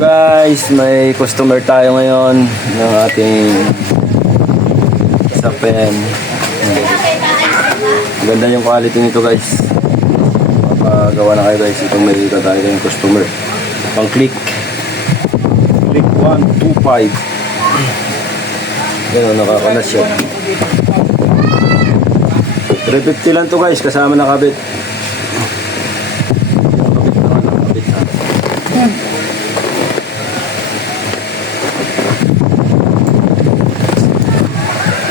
Guys, may customer tayo ngayon ng ating sapin. Ganda yung quality nito guys. Papagawa na kayo guys. Itong may tayo yung customer. Pang click 125. Yan o, nakakanas siya. 350 lang to guys, kasama na kabit. Kabit naman, kabit na.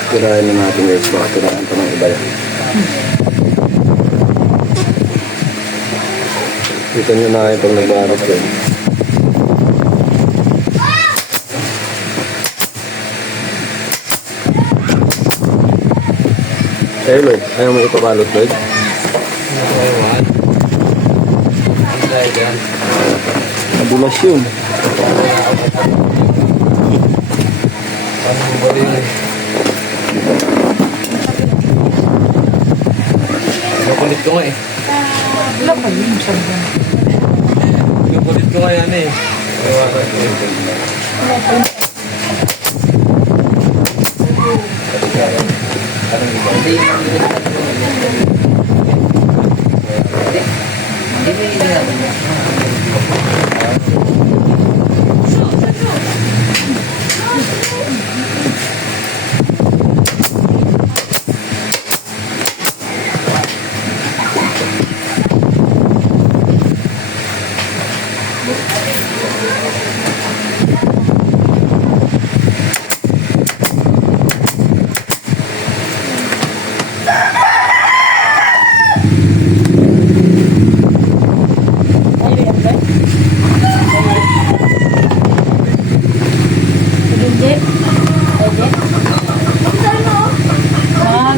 Tirahin na natin guys, baka tirahin pa ng iba yan. Kita nyo na kayo pag nag-aarap yun. Hey Lloyd, ayaw mo ipabalot Lloyd? Madulas yun. Nakulit ko nga eh. Wala pa yun, sabi. Nakulit ko nga yan eh.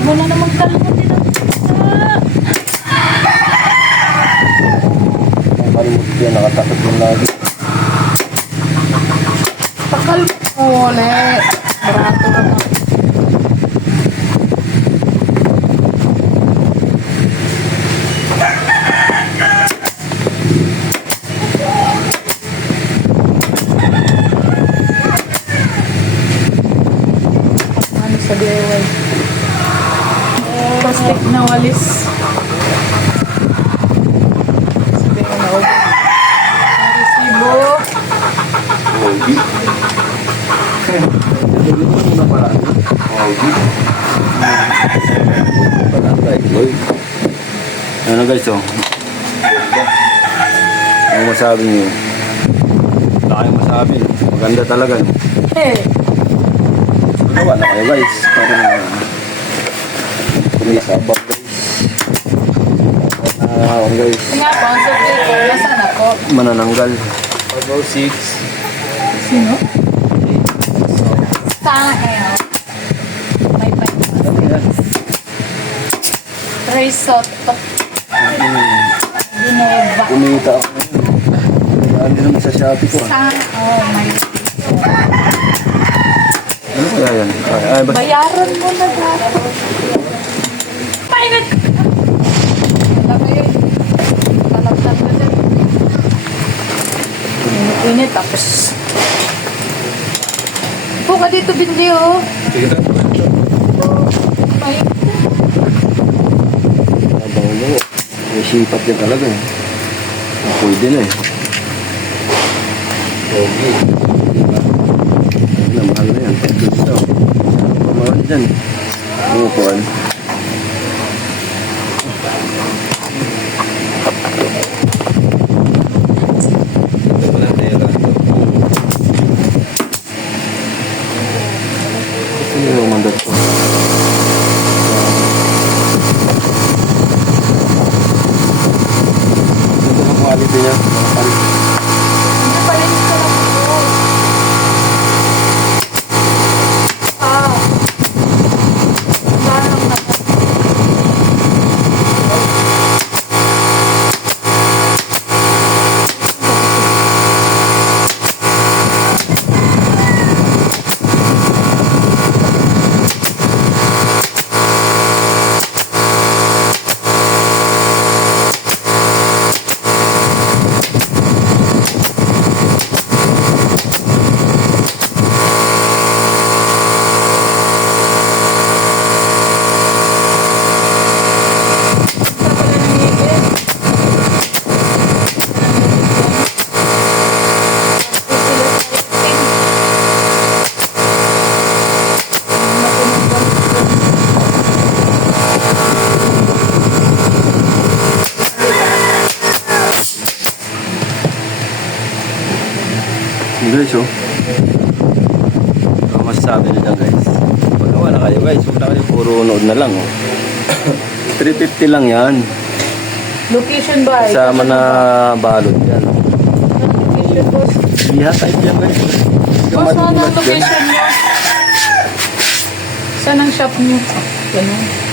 Wala namang kalungan din ang Ang kalimut yan, nakatakot mo lagi. pakalmo ko ulit. Barato naman. Ano sa DIY? Plastic na walis. Sabi ko na ako. Resibo. Ogi. Ito mo na paraan. Ogi. Paraan tayo Lloyd. Ano guys oh? Ano masabi niyo? Wala kayong masabi. Maganda talaga. No? Eh. Gawa na kayo guys. Para kumisabag guys. Guys. Nga po, ang sabi ko, nasaan ako? Manananggal. Go 6. Sino? Saan? May pa. Risotto. Gineva. Kumita ako. Ano din naman sa Shopee ko. Saan? Oh, may. Ano kaya yan? Ay, basta. Bayaran mo na dapat. Paingat! Wala kayo. Talagtan ka dyan. Init, tapos. Po ka dito, Bindi, oh. Sige na. Paingat. Abang mo. May sipat yan talaga eh. Pwede na eh. Okay. Mahal na yan. Ito. Pamahal dyan. Umupuan. Wala tayo lang. Ano yung mandat ko? Ito ang quality niya. Hindi pa rin ko lang ako. Ah. Parang na Guys, oh. Ano masasabi nyo dyan, guys? Pagawa na kayo, guys. Huwag na kayo puro nood na lang, oh. 350 lang yan. Location ba? Kasama na balot yan. Location boss. Lihat type yan, guys. Boss, saan ang location niyo? Saan ang shop niyo? Ganun.